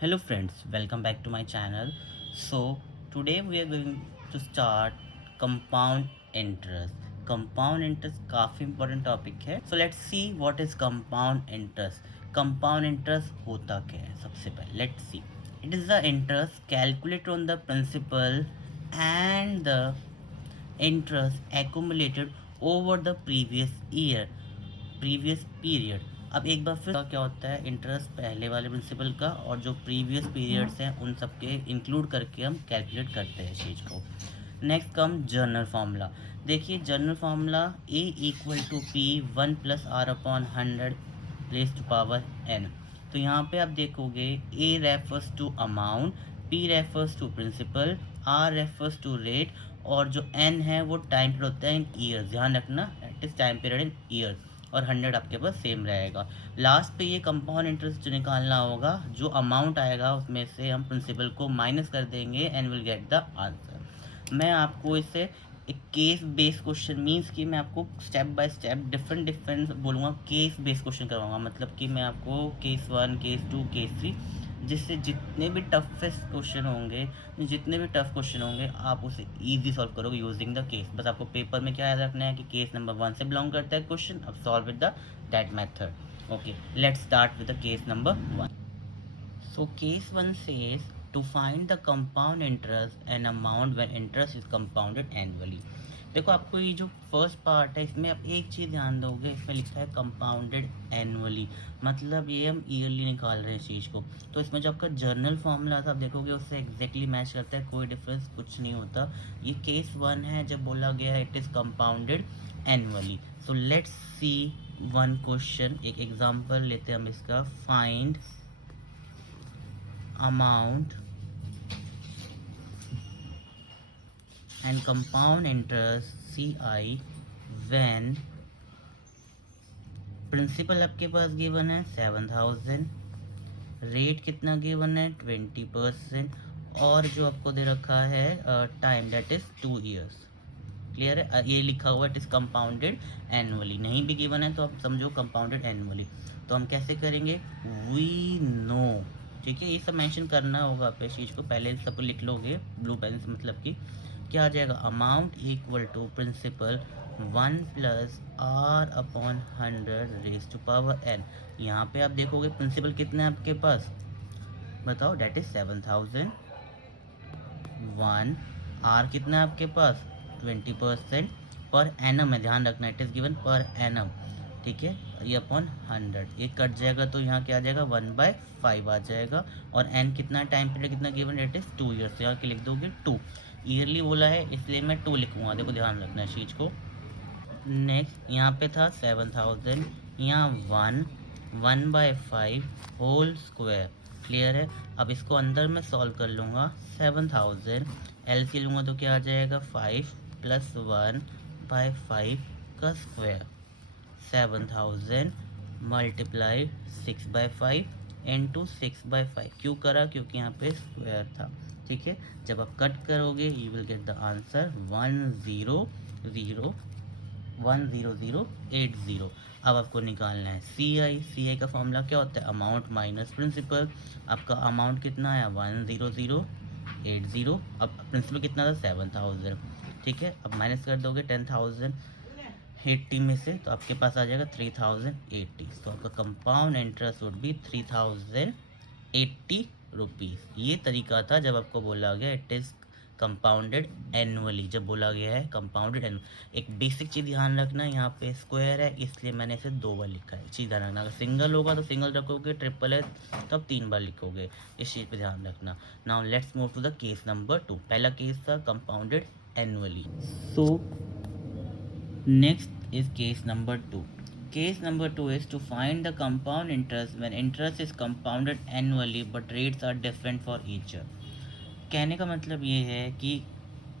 Hello friends, welcome back to my channel. So today we are going to start compound interest. Compound interest काफ़ी important topic है. So let's see what is compound interest. Compound interest होता क्या है सबसे पहले let's see. It is the interest calculated on the principal and the interest accumulated over the previous period. अब एक बार फिर क्या होता है, इंटरेस्ट पहले वाले प्रिंसिपल का और जो प्रीवियस पीरियड्स हैं उन सब के इंक्लूड करके हम कैलकुलेट करते हैं इस चीज़ को. Next come general formula. देखिए general formula A equal to P 1+r/100 raise to power n. तो यहाँ पे आप देखोगे A refers to amount, P refers to principal, R refers to rate और जो n है वो टाइम पीरियड होता है इन ईयर्स. ध्यान रखना it is time period in years और 100 आपके पास सेम रहेगा. लास्ट पे ये कंपाउंड इंटरेस्ट जो निकालना होगा, जो अमाउंट आएगा उसमें से हम प्रिंसिपल को माइनस कर देंगे and will get the answer. मैं आपको इसे एक केस बेस्ड क्वेश्चन मीन्स कि मैं आपको स्टेप बाय स्टेप डिफरेंट बोलूँगा, केस बेस्ड क्वेश्चन करवाऊँगा. मतलब कि मैं आपको केस 1, केस 2, केस 3, जिससे जितने भी टफेस्ट क्वेश्चन होंगे, जितने भी टफ क्वेश्चन होंगे आप उसे इजी सॉल्व करोगे यूजिंग द केस. बस आपको पेपर में क्या याद रखना है कि केस नंबर 1 से बिलोंग करता है क्वेश्चन. अब solve with the that method. Okay, let's start with the case number 1. So case 1 says to find the compound interest and amount when interest is compounded annually. देखो आपको ये जो first part है इसमें आप एक चीज़ ध्यान दोगे, इसमें लिखा है कंपाउंडेड एनुअली, मतलब ये हम ईयरली निकाल रहे हैं इस चीज़ को. तो इसमें जो आपका जर्नल फॉर्मूला था आप देखोगे उससे एग्जैक्टली मैच करता है, कोई डिफरेंस कुछ नहीं होता. ये केस 1 है जब बोला गया है it is compounded annually. So let's see one question, एक एग्जाम्पल लेते हैं हम इसका. Find amount and compound interest CI when principal आपके पास गिवन है 7000, रेट कितना गिवन है 20% और जो आपको दे रखा है time that is 2 years. Clear है, ये लिखा हुआ इट इज़ कंपाउंडेड एनुअली. नहीं भी गिवन है तो आप समझो कंपाउंडेड एनुअली. तो हम कैसे करेंगे, वी नो, ठीक है, ये सब मेंशन करना होगा आप इस चीज़ को, पहले सब लिख लोगे ब्लू पेन से. मतलब कि क्या आ जाएगा, amount equal to principal 1+r/100 raise to power n. यहाँ पे आप देखोगे प्रिंसिपल कितना है आपके पास, बताओ, डेट इज 7000. 1 आर कितना है आपके पास 20% पर एनम है, ध्यान रखना it is given per annum, ठीक है. ये अपॉन 100, एक कट जाएगा तो यहाँ क्या आ जाएगा 1/5 आ जाएगा. और एन कितना टाइम पीरियड कितना गिवन, इट इज़ 2 years. तो यहाँ के लिख दोगे 2, ईयरली बोला है इसलिए मैं 2 लिखूँगा. देखो ध्यान रखना इस चीज़ को. नेक्स्ट यहाँ पे था 7000, यहाँ 1/5 होल स्क्वायर. क्लियर है. अब इसको अंदर में सॉल्व कर लूँगा. 7000 एलसी लूँगा तो क्या आ जाएगा 5 + 1/5 का स्क्वायर. 7000 multiply 6/5 into 6/5. क्यों करा, क्योंकि यहाँ पे स्क्वायर था, ठीक है. जब आप कट करोगे you will get the answer 10080. अब आपको निकालना है सी आई का फॉर्मूला क्या होता है, अमाउंट माइनस प्रिंसिपल. आपका अमाउंट कितना है 10080. अब प्रिंसिपल कितना था 7000, ठीक है. अब माइनस कर दोगे 10,080 में से तो आपके पास आ जाएगा 3080. तो आपका compound interest would be 3080 rupees. ये तरीका था जब आपको बोला गया इट इज़ कंपाउंडेड एनुअली. जब बोला गया है कंपाउंडेड एनुअल, एक बेसिक चीज़ ध्यान रखना, यहाँ पे स्क्वायर है इसलिए मैंने इसे 2 बार लिखा है. चीज़ ध्यान रखना, अगर सिंगल होगा तो सिंगल रखोगे, ट्रिपल है तो आप 3 बार लिखोगे. इस चीज़ पे ध्यान रखना. Now let's move to the case number 2. पहला केस था compounded annually. So next is case number 2. Case number 2 is to find the compound interest when interest is compounded annually but rates are different for each year. कहने का मतलब ये है कि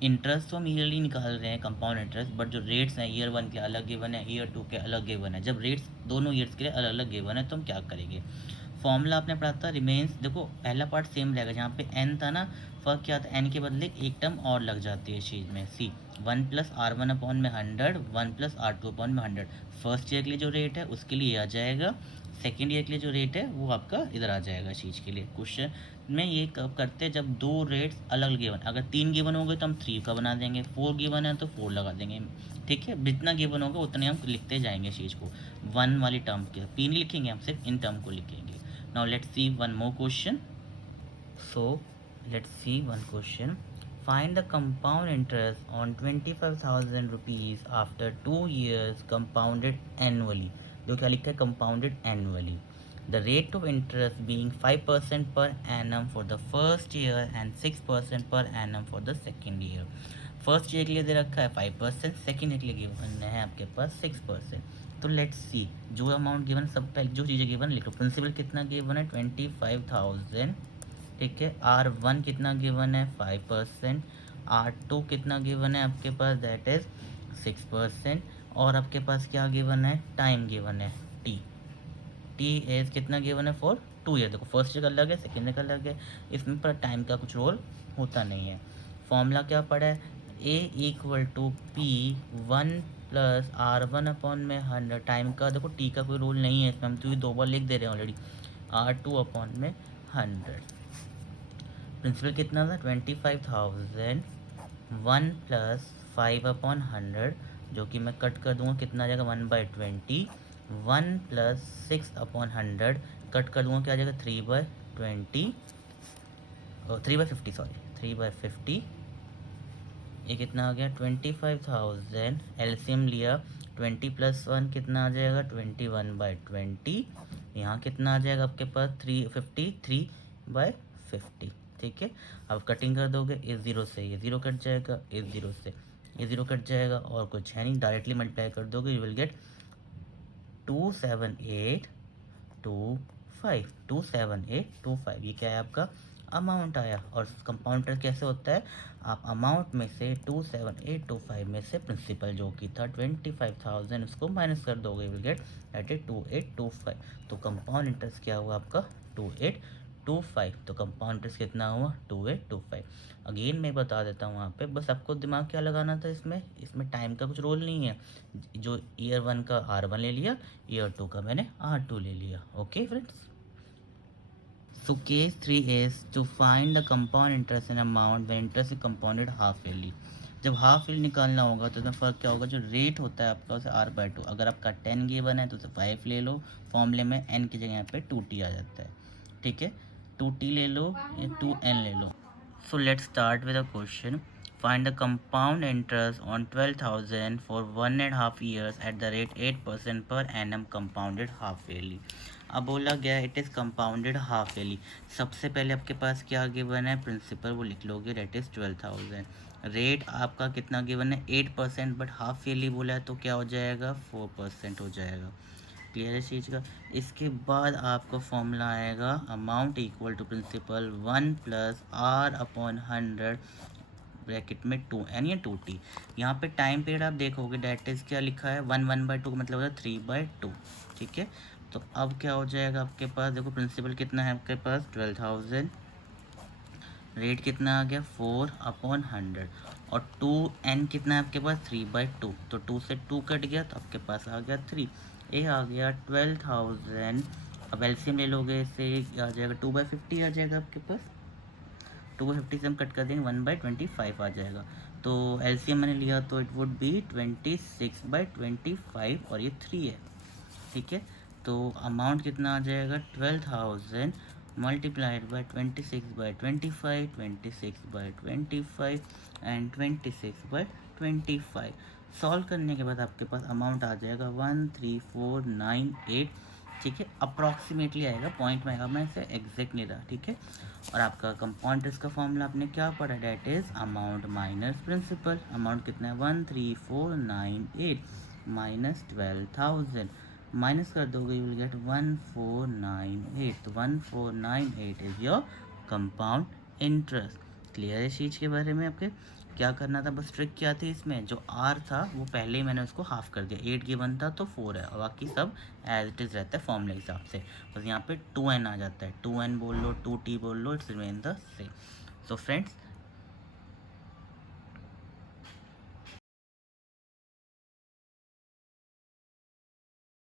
interest तो हम ईयरली निकाल रहे हैं कंपाउंड इंटरेस्ट, बट जो रेट्स हैं ईयर 1 के अलग गिवन है, ईयर 2 के अलग गिवन है. जब रेट्स दोनों ईयर्स के लिए अलग अलग गिवन है तो हम क्या करेंगे, फॉर्मूला आपने पढ़ा था रिमेन्स. देखो पहला पार्ट सेम रहेगा, जहाँ पे एन था ना, फर्क क्या था, एन के बदले एक टर्म और लग जाती है इस चीज़ में. सी 1+r1/100, 1+r2/100. फर्स्ट ईयर के लिए जो रेट है उसके लिए आ जाएगा सेकेंड ईयर के लिए जो रेट है वो आपका इधर आ जाएगा इस चीज़ के लिए। क्वेश्चन में ये कब करते हैं, जब दो रेट्स अलग अलग गिवन, अगर 3 गिवन होंगे तो हम 3 का बना देंगे, 4 गिवन है तो 4 लगा देंगे, ठीक है। जितना गिवन होगा उतने हम लिखते जाएंगे इस चीज़ को। 1 वाली टर्म के पी नहीं लिखेंगे, हम सिर्फ इन टर्म को लिखेंगे। Now let's see one more question. So let's see one question. Find the compound interest on 25,000 rupees after 2 years compounded annually. जो क्या लिखा है, compounded annually. The rate of interest being 5% per annum for the first year and 6% per annum for the second year. First year के लिए दे रखा है 5%, second year के लिए गिवन है आपके पास 6%। तो लेट्स सी जो अमाउंट गिवन, सब पहले जो चीज़ें गिवन लिख लो। प्रिंसिपल कितना गिवन है 25,000, ठीक है। R1 कितना गिवन है 5%, R2 कितना गिवन है आपके पास दैट इज 6%, और आपके पास क्या गिवन है, टाइम गिवन है टी एज कितना गिवन है फॉर 2 ईयर। देखो फर्स्ट ईयर का अलग है, सेकेंड ईयर का अलग है, इसमें पर टाइम का कुछ रोल होता नहीं है। फॉर्मूला क्या पड़ा है, A equal to P 1 plus R1 upon में 100। टाइम का देखो टी का कोई रोल नहीं है इसमें, हम तो ये 2 बार लिख दे रहे हैं ऑलरेडी। R2 अपॉन में 100। प्रिंसिपल कितना था 25,000, 1 प्लस 5 अपॉन 100, जो कि मैं कट कर दूंगा, कितना आ जाएगा 1/20। 1 प्लस 6 अपॉन 100 कट कर दूंगा, क्या आ जाएगा 3/20, 3/50 सॉरी 3/50। ये कितना आ गया 25,000, एलसीएम लिया 20 प्लस 1 कितना आ जाएगा 21/20। यहाँ कितना आ जाएगा आपके पास 353/50, ठीक है। अब कटिंग कर दोगे, इस जीरो से ये जीरो कट जाएगा, इस जीरो से ये जीरो कट जाएगा, और कुछ है नहीं, डायरेक्टली मल्टीप्लाई कर दोगे, यू विल गेट 27825। ये क्या है आपका अमाउंट आया। और कंपाउंड इंटरेस्ट कैसे होता है, आप अमाउंट में से 27825 में से प्रिंसिपल जो कि था 25,000 उसको माइनस कर दोगे, विल गेट दैट इज 2825। तो कंपाउंड इंटरेस्ट क्या हुआ आपका 2825। तो कंपाउंड इंटरेस्ट कितना हुआ 2825। अगेन मैं बता देता हूँ वहाँ पे, बस आपको दिमाग क्या लगाना था इसमें टाइम का कुछ रोल नहीं है। जो ईयर 1 का R1 ले लिया, ईयर 2 का मैंने R2 ले लिया। Okay friends, so case 3 is to find the compound interest in amount when interest is compounded half yearly. जब हाफ ईयरली निकालना होगा तो इसमें फ़र्क क्या होगा, जो रेट होता है आपका उसे R/2। अगर आपका 10 गिवन है तो उसे 5 ले लो, फॉर्मूले में n की जगह यहाँ पे 2t आ जाता है, ठीक है। 2t ले लो या 2n ले लो। So let's start with a question. Find the compound interest on 12,000 for 1.5 years at the rate 8% per annum compounded half yearly. अब बोला गया it is compounded half yearly. सबसे पहले आपके पास क्या गिवन है, प्रिंसिपल वो लिख लोगे, डेट इज़ 12,000। रेट आपका कितना गिवन है 8%, बट हाफ ईयरली बोला है तो क्या हो जाएगा 4% हो जाएगा। क्लियर है इस चीज़ का। इसके बाद आपका फॉर्मूला आएगा amount equal to principal 1 plus R/100 bracket में 2n या 2t। यहाँ पे टाइम पीरियड आप देखोगे डेट इज़ क्या लिखा है 1/2 का मतलब होता है 3/2, ठीक है। तो अब क्या हो जाएगा आपके पास, देखो प्रिंसिपल कितना है आपके पास 12,000, रेट कितना आ गया 4/100, और 2n कितना है आपके पास 3/2। तो 2 से 2 कट गया तो आपके पास आ गया 3। ये आ गया 12,000। अब एलसीएम ले लोगे इससे आ जाएगा 2/50 आ जाएगा आपके पास। 2/50 से हम कट कर देंगे 1/25 आ जाएगा। तो एलसीएम मैंने लिया तो इट वुड बी 26/25, और ये 3 है, ठीक है। तो अमाउंट कितना आ जाएगा 12,000 मल्टीप्लाइड बाय 26/25, 26/25 एंड 26/25। सॉल्व करने के बाद आपके पास अमाउंट आ जाएगा 13498, ठीक है। अप्रॉक्सीमेटली आएगा, पॉइंट में आएगा, मैं इसे एग्जैक्ट नहीं रहा, ठीक है। और आपका कंपाउंड इंटरेस्ट का फॉर्मूला आपने क्या पढ़ा, that is amount minus principal. Amount कितना है 13498 माइनस 12,000, माइनस कर दोगे यू विल गेट 1498। तो 1498 is your compound interest. Clear है इस चीज़ के बारे में। आपके क्या करना था, बस ट्रिक क्या थी इसमें, जो R था वो पहले ही मैंने उसको हाफ कर दिया, 8 गिवन था तो 4 है, और बाकी सब एज इट इज़ रहता है फॉर्मूले हिसाब से। बस यहाँ पे 2n आ जाता है, 2n बोल लो 2t बोल लो, it's remain the same. So friends